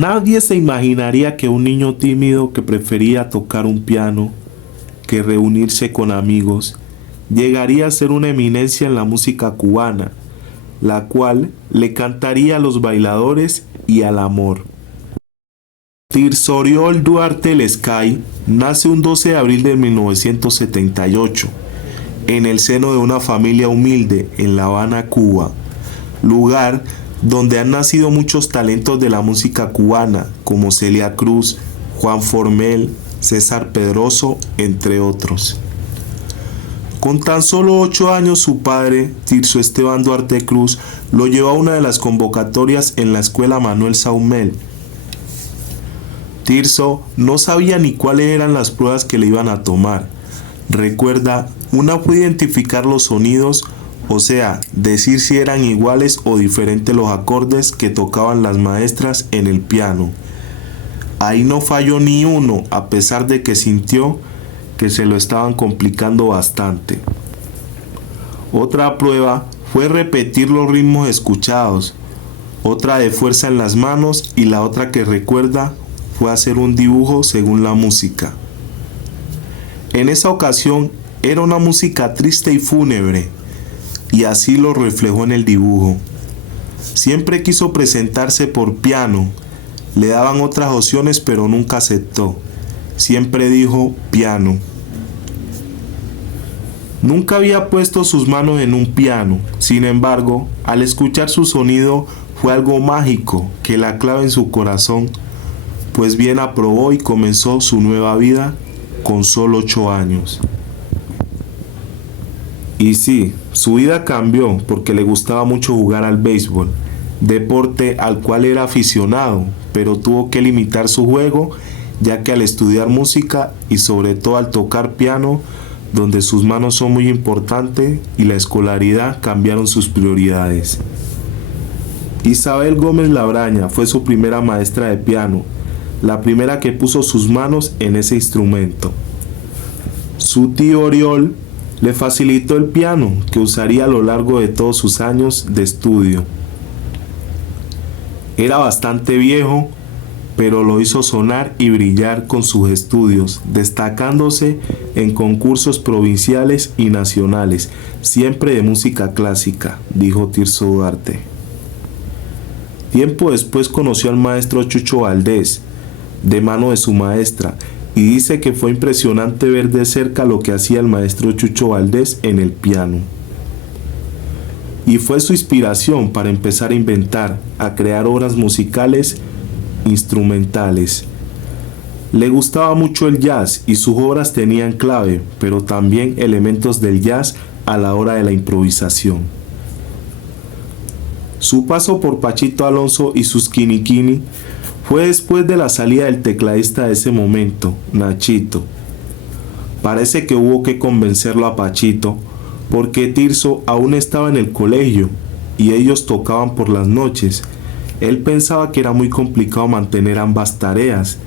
Nadie se imaginaría que un niño tímido que prefería tocar un piano que reunirse con amigos llegaría a ser una eminencia en la música cubana, la cual le cantaría a los bailadores y al amor. Tirso Oriol Duarte Lescay nace un 12 de abril de 1978 en el seno de una familia humilde en La Habana, Cuba, lugar donde han nacido muchos talentos de la música cubana como Celia Cruz, Juan Formel, César Pedroso, entre otros. Con tan solo 8 años su padre, Tirso Esteban Duarte Cruz, lo llevó a una de las convocatorias en la escuela Manuel Saumel. Tirso no sabía ni cuáles eran las pruebas que le iban a tomar. Recuerda, una fue identificar los sonidos, o sea, decir si eran iguales o diferentes los acordes que tocaban las maestras en el piano. Ahí no falló ni uno, a pesar de que sintió que se lo estaban complicando bastante. Otra prueba fue repetir los ritmos escuchados, otra de fuerza en las manos y la otra que recuerda fue hacer un dibujo según la música. En esa ocasión era una música triste y fúnebre, y así lo reflejó en el dibujo. Siempre quiso presentarse por piano, le daban otras opciones pero nunca aceptó. Siempre dijo piano. Nunca había puesto sus manos en un piano, sin embargo, al escuchar su sonido fue algo mágico que la clava en su corazón, pues bien aprobó y comenzó su nueva vida con solo 8 años. Y sí, su vida cambió porque le gustaba mucho jugar al béisbol, deporte al cual era aficionado, pero tuvo que limitar su juego, ya que al estudiar música y sobre todo al tocar piano, donde sus manos son muy importantes, y la escolaridad cambiaron sus prioridades. Isabel Gómez Labraña fue su primera maestra de piano, la primera que puso sus manos en ese instrumento. Su tío Oriol le facilitó el piano que usaría a lo largo de todos sus años de estudio. Era bastante viejo, pero lo hizo sonar y brillar con sus estudios, destacándose en concursos provinciales y nacionales, siempre de música clásica, dijo Tirso Duarte. Tiempo después conoció al maestro Chucho Valdés, de mano de su maestra, y dice que fue impresionante ver de cerca lo que hacía el maestro Chucho Valdés en el piano. Y fue su inspiración para empezar a inventar, a crear obras musicales instrumentales. Le gustaba mucho el jazz y sus obras tenían clave, pero también elementos del jazz a la hora de la improvisación. Su paso por Pachito Alonso y sus Quiniquini fue después de la salida del tecladista de ese momento, Nachito. Parece que hubo que convencerlo a Pachito, porque Tirso aún estaba en el colegio y ellos tocaban por las noches. Él pensaba que era muy complicado mantener ambas tareas,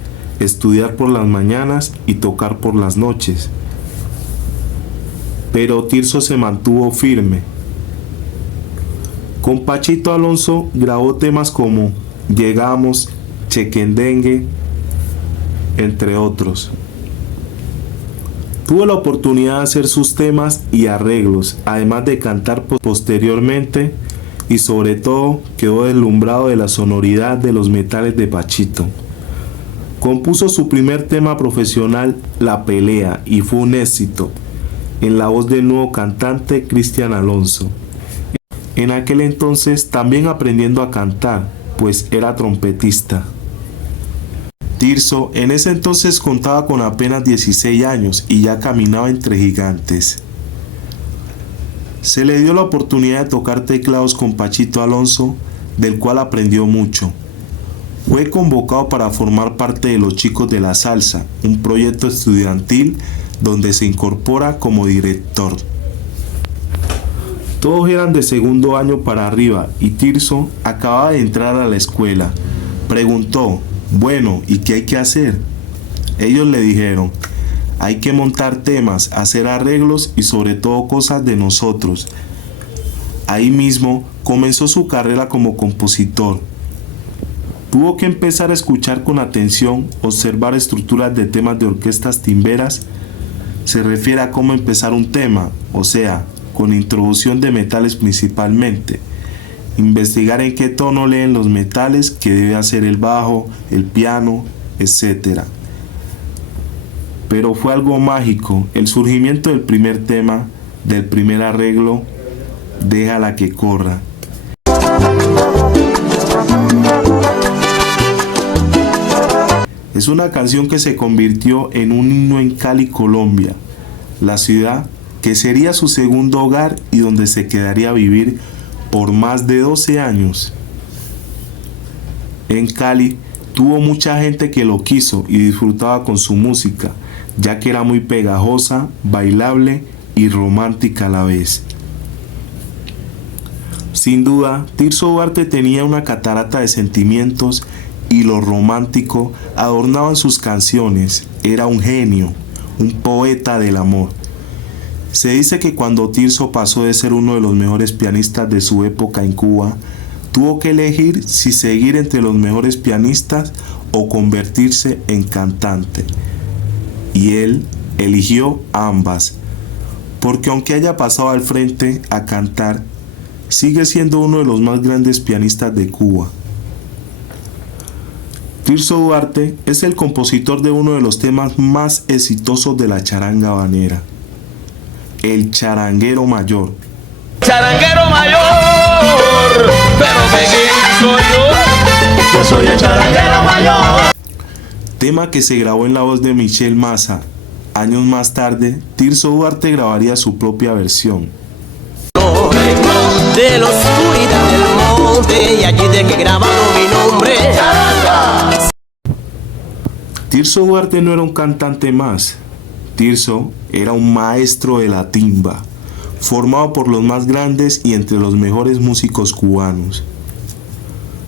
estudiar por las mañanas y tocar por las noches. Pero Tirso se mantuvo firme. Con Pachito Alonso grabó temas como Llegamos, Chequendengue, entre otros. Tuvo la oportunidad de hacer sus temas y arreglos, además de cantar posteriormente, y sobre todo quedó deslumbrado de la sonoridad de los metales de Pachito. Compuso su primer tema profesional, La Pelea, y fue un éxito, en la voz del nuevo cantante Cristian Alonso. En aquel entonces también aprendiendo a cantar, pues era trompetista. Tirso en ese entonces contaba con apenas 16 años y ya caminaba entre gigantes. Se le dio la oportunidad de tocar teclados con Pachito Alonso, del cual aprendió mucho. Fue convocado para formar parte de Los Chicos de la Salsa, un proyecto estudiantil donde se incorpora como director. Todos eran de segundo año para arriba y Tirso acababa de entrar a la escuela. Preguntó, bueno, ¿y qué hay que hacer? Ellos le dijeron, hay que montar temas, hacer arreglos y sobre todo cosas de nosotros. Ahí mismo comenzó su carrera como compositor. Tuvo que empezar a escuchar con atención, observar estructuras de temas de orquestas timberas. Se refiere a cómo empezar un tema, o sea, con introducción de metales principalmente. Investigar en qué tono leen los metales que debe hacer el bajo, el piano, etc. Pero fue algo mágico, el surgimiento del primer tema, del primer arreglo, Déjala que corra. Es una canción que se convirtió en un himno en Cali, Colombia, la ciudad que sería su segundo hogar y donde se quedaría a vivir por más de 12 años. En Cali tuvo mucha gente que lo quiso y disfrutaba con su música, ya que era muy pegajosa, bailable y romántica a la vez. Sin duda, Tirso Duarte tenía una catarata de sentimientos y lo romántico adornaban sus canciones. Era un genio, un poeta del amor. Se dice que cuando Tirso pasó de ser uno de los mejores pianistas de su época en Cuba, tuvo que elegir si seguir entre los mejores pianistas o convertirse en cantante. Y él eligió ambas, porque aunque haya pasado al frente a cantar, sigue siendo uno de los más grandes pianistas de Cuba. Tirso Duarte es el compositor de uno de los temas más exitosos de la charanga habanera, el charanguero mayor. Charanguero mayor, pero ¿quién soy yo? Yo soy el charanguero mayor. Tema que se grabó en la voz de Michel Maza. Años más tarde, Tirso Duarte grabaría su propia versión. De la oscuridad del monte y allí de que grabaron mi nombre. Tirso Duarte no era un cantante más. Tirso era un maestro de la timba, formado por los más grandes y entre los mejores músicos cubanos.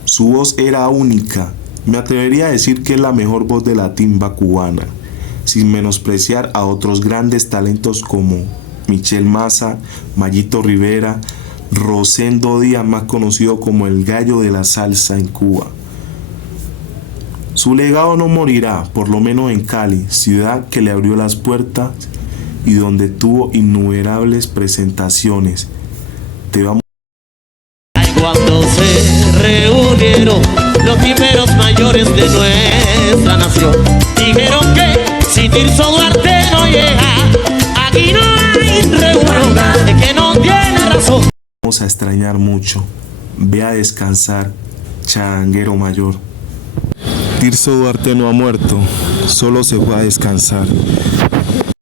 Su voz era única, me atrevería a decir que es la mejor voz de la timba cubana, sin menospreciar a otros grandes talentos como Michel Maza, Mayito Rivera, Rosendo Díaz, más conocido como el gallo de la salsa en Cuba. Su legado no morirá, por lo menos en Cali, ciudad que le abrió las puertas y donde tuvo innumerables presentaciones. Cuando se reunieron los primeros mayores de nuestra nación, dijeron que si Tirso Duarte no llega, aquí no hay reunión, es que no tiene razón. Vamos a extrañar mucho. Ve a descansar, charanguero mayor. Tirso Duarte no ha muerto, solo se fue a descansar.